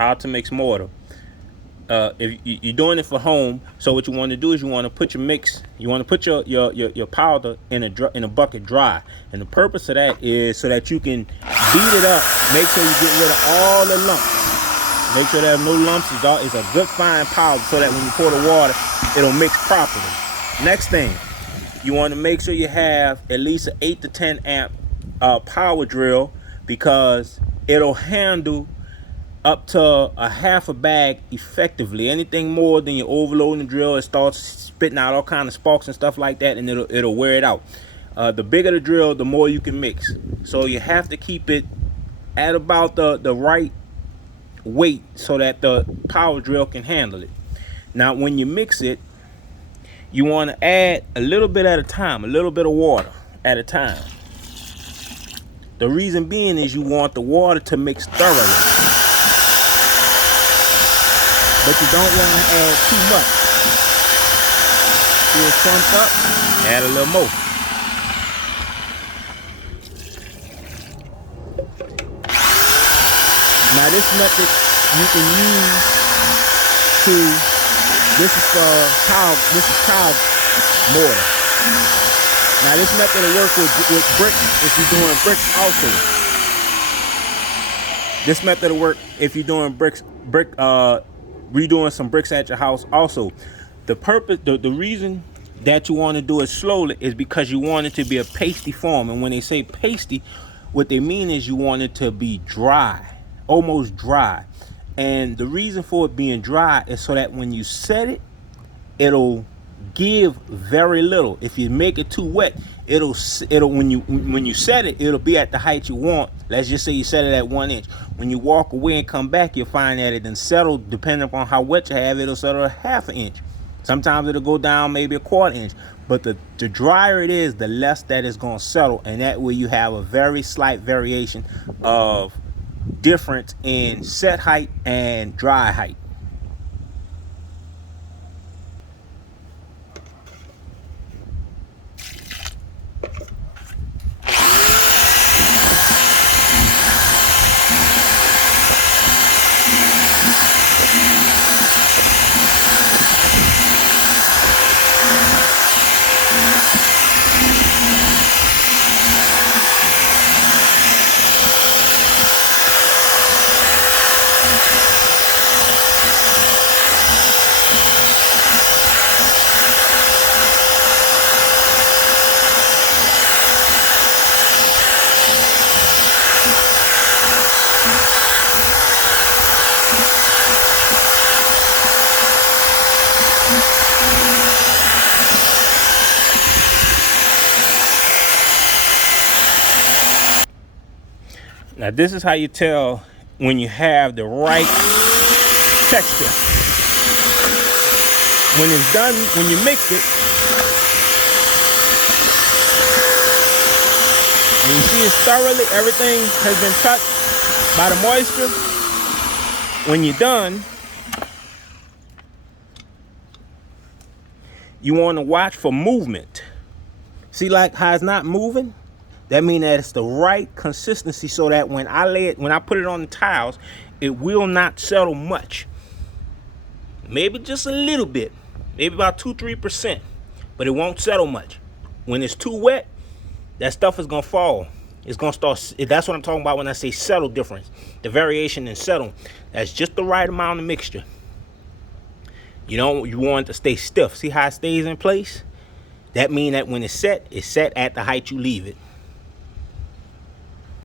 how to mix mortar. If you're doing it for home, so what you want to do is you want to put your mix, you want to put your powder in a bucket dry, and the purpose of that is so that you can beat it up, make sure you get rid of all the lumps, make sure there are no lumps. It's a good fine powder so that when you pour the water, it'll mix properly. Next thing, you want to make sure you have at least an 8 to 10 amp power drill, because it'll handle up to a half a bag effectively. Anything more than you're overloading the drill, it starts spitting out all kind of sparks and stuff like that, and it'll wear it out. The bigger the drill, the more you can mix. So you have to keep it at about the right weight so that the power drill can handle it. Now when you mix it, you want to add a little bit at a time, a little bit of water at a time. The reason being is you want the water to mix thoroughly, but you don't want to add too much. See it clumped up? Add a little more. Now this method you can use this is tile mortar. Now this method will work with bricks if you're doing bricks also. This method will work if you're doing redoing some bricks at your house also. The reason that you want to do it slowly is because you want it to be a pasty form. And when they say pasty, what they mean is you want it to be dry, almost dry. And the reason for it being dry is so that when you set it, it'll give very little. If you make it too wet, it'll when you set it, it'll be at the height you want. Let's just say you set it at 1 inch. When you walk away and come back, you'll find that it then settle, depending upon how wet you have, it'll settle at ½ an inch. Sometimes it'll go down maybe a ¼ inch. But the drier it is, the less that it's going to settle, and that way you have a very slight variation of difference in set height and dry height. Now this is how you tell when you have the right texture. When it's done, when you mix it, and you see it's thoroughly, everything has been touched by the moisture. When you're done, you want to watch for movement. See, like how it's not moving? That means that it's the right consistency so that when I put it on the tiles, it will not settle much. Maybe just a little bit, maybe about 2-3%, but it won't settle much. When it's too wet, that stuff is gonna fall. It's gonna start. That's what I'm talking about when I say settle difference. The variation in settle. That's just the right amount of mixture. You want it to stay stiff. See how it stays in place? That means that when it's set at the height you leave it.